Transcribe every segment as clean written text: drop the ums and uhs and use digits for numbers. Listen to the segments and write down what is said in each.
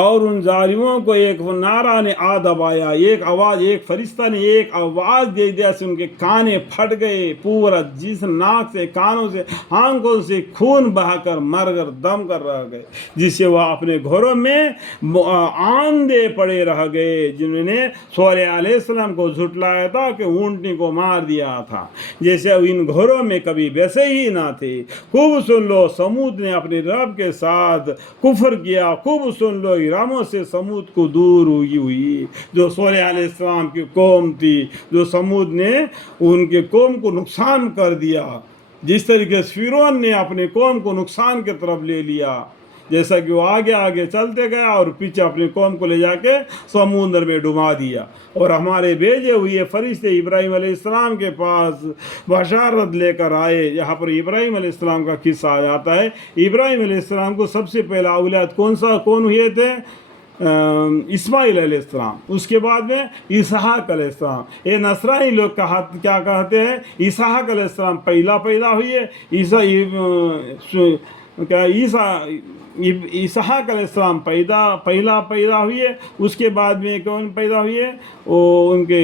اور ان ظالموں کو ایک نعرہ نے آ دبایا، ایک آواز، ایک فرشتہ نے ایک آواز دے دیا سے ان کے کانے پھٹ گئے، پورا جسم، ناک سے، کانوں سے، آنکھوں سے خون بہا کر مر کر دم کر رہ گئے، جس سے وہ اپنے گھروں میں آندھے پڑے رہ گئے، جنہوں نے صالح علیہ السلام کو جھٹلایا تھا کہ اونٹنی کو مار دیا تھا، جیسے ان گھروں میں کبھی ویسے ہی نہ تھے۔ خوب سن لو، سمود نے اپنے رب کے ساتھ کفر کیا، خوب سن لو، اراموں سے سمود کو دور ہوئی، جو صالح علیہ السلام کی قوم تھی، جو سمود نے ان کے قوم کو نقصان کر دیا، جس طریقے سے فرعون نے اپنے قوم کو نقصان کی طرف لے لیا، جیسا کہ وہ آگے آگے چلتے گیا اور پیچھے اپنی قوم کو لے جا کے سمندر میں ڈبا دیا۔ اور ہمارے بھیجے ہوئے فرشتے ابراہیم علیہ السلام کے پاس بشارت لے کر آئے۔ یہاں پر ابراہیم علیہ السلام کا قصہ آ جاتا ہے۔ ابراہیم علیہ السلام کو سب سے پہلا اولاد کون ہوئے تھے؟ اسماعیل علیہ السلام، اس کے بعد میں اسحاق علیہ السلام۔ یہ نصرانی لوگ کیا کہتے ہیں؟ اسحاق علیہ السلام پہلا پیدا ہوئے، اسحاق علیہ السلام پہلا پیدا ہوئے، اس کے بعد میں کون پیدا ہوئے؟ وہ ان کے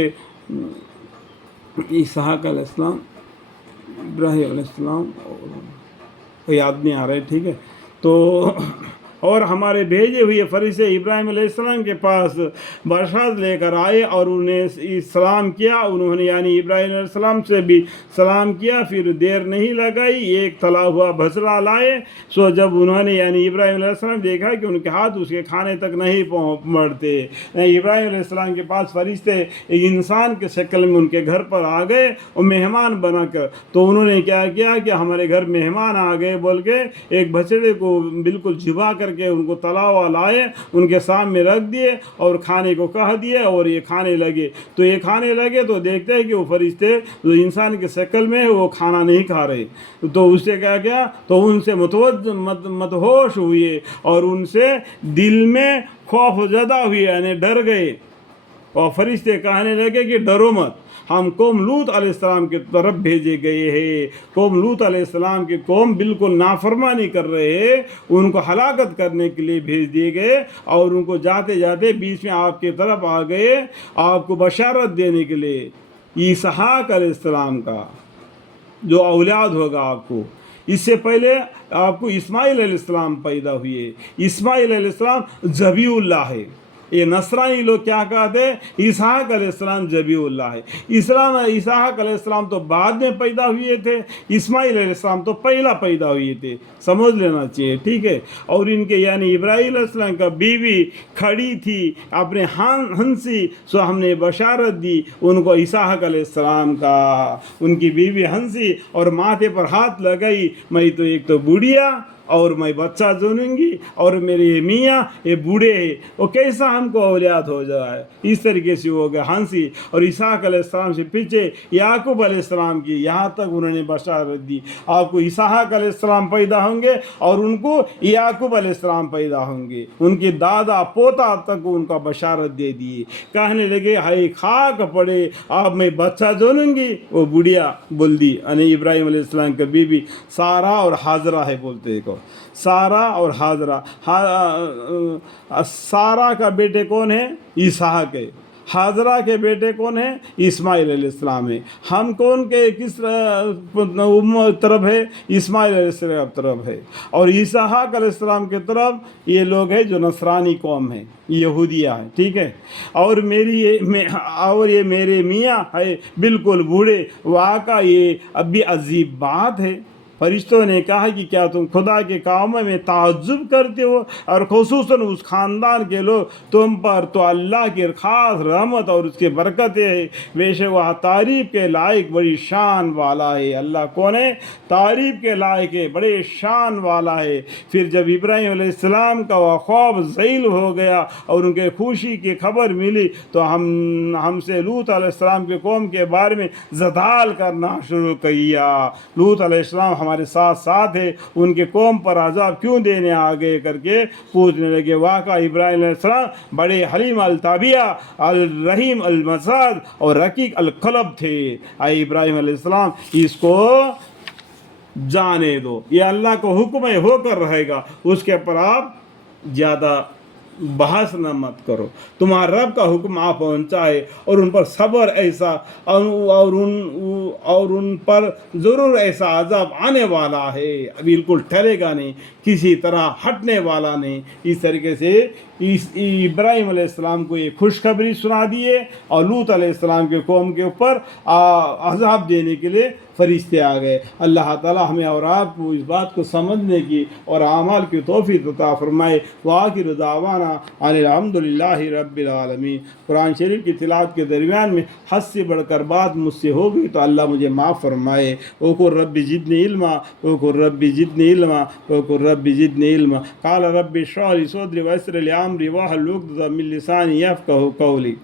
اسحاق علیہ السلام، ابراہیم علیہ السلام، یاد نہیں آ رہے، ٹھیک ہے۔ تو اور ہمارے بھیجے ہوئے فرشتے ابراہیم علیہ السلام کے پاس بشارت لے کر آئے اور انہیں سلام کیا، انہوں نے یعنی ابراہیم علیہ السلام سے بھی سلام کیا، پھر دیر نہیں لگائی ایک تلا ہوا بھسڑا لائے۔ سو جب انہوں نے یعنی ابراہیم علیہ السلام دیکھا کہ ان کے ہاتھ اس کے کھانے تک نہیں پڑتے، ابراہیم علیہ السلام کے پاس فرشتے ایک انسان کے شکل میں ان کے گھر پر آ گئے اور مہمان بنا کر، تو انہوں نے کیا کیا کہ ہمارے گھر مہمان آ گئے بول کے ایک بچڑے کو بالکل ذبح کر کے ان کو تلا ہوا لائے، ان کے سامنے رکھ دیے اور کھانے کو کہہ دیے، اور یہ کھانے لگے۔ تو یہ کھانے لگے تو دیکھتے ہیں کہ وہ فرشتے جو انسان کے شکل میں وہ کھانا نہیں کھا رہے، تو اس سے کیا کیا، تو ان سے مدہوش ہوئے اور ان سے دل میں خوف زدہ ہوئے، یعنی ڈر گئے، اور فرشتے کہنے لگے کہ ڈرو مت، ہم قوم لوط علیہ السلام کی طرف بھیجے گئے ہیں۔ قوم لوط علیہ السلام کی قوم بالکل نافرمانی کر رہے ہیں، ان کو ہلاکت کرنے کے لیے بھیج دیے گئے، اور ان کو جاتے جاتے بیچ میں آپ کی طرف آ گئے آپ کو بشارت دینے کے لیے اسحاق علیہ السلام کا جو اولاد ہوگا آپ کو۔ اس سے پہلے آپ کو اسماعیل علیہ السلام پیدا ہوئے۔ اسماعیل علیہ السلام ذبیح اللہ ہے۔ یہ نصرانی لوگ کیا کہتے ہیں؟ اسحاق علیہ السلام ذبیح اللہ ہے۔ اسحاق علیہ السلام تو بعد میں پیدا ہوئے تھے، اسماعیل علیہ السلام تو پہلا پیدا ہوئے تھے، سمجھ لینا چاہیے، ٹھیک ہے۔ اور ان کے یعنی ابراہیم علیہ السلام کا بیوی کھڑی تھی اپنے ہنسی، سو ہم نے بشارت دی ان کو اسحاق علیہ السلام کا۔ ان کی بیوی ہنسی اور ماتھے پر ہاتھ لگائی، میں تو ایک تو بوڑھیا اور میں بچہ جنوں گی، اور میرے میاں یہ بوڑھے ہیں، وہ کیسا ہم کو اولاد ہو جائے، اس طریقے سے ہو گیا ہنسی۔ اور اسحاق علیہ السلام سے پیچھے یعقوب علیہ السلام کی، یہاں تک انہوں نے بشارت دی آپ کو اسحاق علیہ السلام پیدا ہوں گے اور ان کو یعقوب علیہ السلام پیدا ہوں گے، ان کے دادا پوتا تک ان کا بشارت دے دیے۔ کہنے لگے ہائے خاک پڑے، آپ میں بچہ جنوں گی، وہ بڑھیا بول دی، یعنی ابراہیم علیہ السلام کا بیوی سارہ اور حاضرہ ہے، بولتے کو سارہ اور حاضرہ۔ سارہ کا بیٹے کون ہے؟ اسحاق ہے۔ حاضرہ کے بیٹے کون ہیں؟ اسماعیل علیہ السلام ہے۔ ہم کون کے کس طرف ہے؟ اسماعیل علیہ السلام طرف ہے۔ اور اسحاق علیہ السلام کے طرف یہ لوگ ہیں جو نصرانی قوم ہے، یہودیہ ہے، ٹھیک ہے۔ اور یہ میرے میاں ہے بالکل بوڑھے۔ واقعہ یہ اب بھی عجیب بات ہے۔ فرشتوں نے کہا کہ کیا تم خدا کے کاموں میں تعجب کرتے ہو، اور خصوصاً اس خاندان کے لوگ تم پر تو اللہ کی خاص رحمت اور اس کے برکتیں ہیں، بے شک وہ تعریف کے لائق بڑی شان والا ہے۔ اللہ کون ہے؟ تعریف کے لائق ہے، بڑے شان والا ہے۔ پھر جب ابراہیم علیہ السلام کا وہ خوف ذیل ہو گیا اور ان کے خوشی کی خبر ملی، تو ہم سے لوط علیہ السلام کے قوم کے بارے میں جدال کرنا شروع کیا۔ لوط علیہ السلام ہمارے ساتھ ہے، ان کے قوم پر عذاب کیوں دینے آگے کر کے پوچھنے لگے۔ واقعہ ابراہیم علیہ السلام بڑے حلیم الطبیع، الرحیم المزاج اور رقیق القلب تھے۔ اے ابراہیم علیہ السلام اس کو جانے دو، یہ اللہ کا حکم ہے، ہو کر رہے گا، اس کے پر آپ زیادہ بحث نہ مت کرو، تمہارا رب کا حکم آ پہنچائے اور ان پر صبر ایسا اور ان پر ضرور ایسا عذاب آنے والا ہے، بالکل ٹلے گا نہیں، کسی طرح ہٹنے والا نہیں۔ اس طریقے سے ابراہیم علیہ السلام کو یہ خوشخبری سنا دیے اور لوط علیہ السلام کے قوم کے اوپر عذاب دینے کے لیے فرشتے آ گئے۔ اللہ تعالی ہمیں اور آپ کو اس بات کو سمجھنے کی اور اعمال کی توفیق عطا فرمائے۔ وآخر دعوانا ان الحمد للہ رب العالمین۔ قرآن شریف کی تلاوت کے درمیان میں حد سے بڑھ کر بات مجھ سے ہو گئی تو اللہ مجھے معاف فرمائے۔ وقل رب زدنی علما وقل رب زدنی علما وقل رب زدنی علما۔ قال رب اشرح لي صدري ويسر لي امري واحلل عقدة من لساني يفقهوا قولي۔